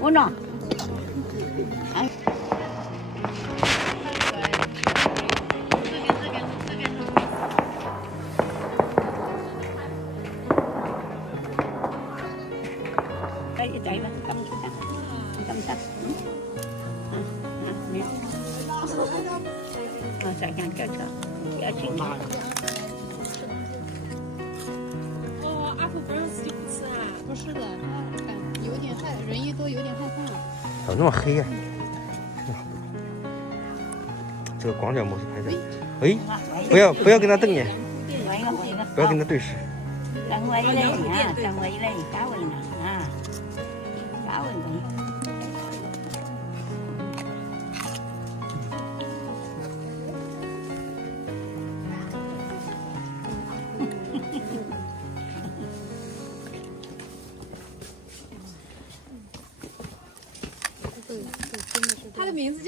我呢。哎。chạy lên tâm sắc chạy nhanh cho Xingxing。哦，阿虎不让自己不吃啊？不是的，他有点害，人一多有点害怕。怎么那么黑呀？这个广角模式拍摄，哎，不要跟他瞪眼，不要跟他对视。等位咧啊，等位咧，搞位啊，搞位咁。他的名字。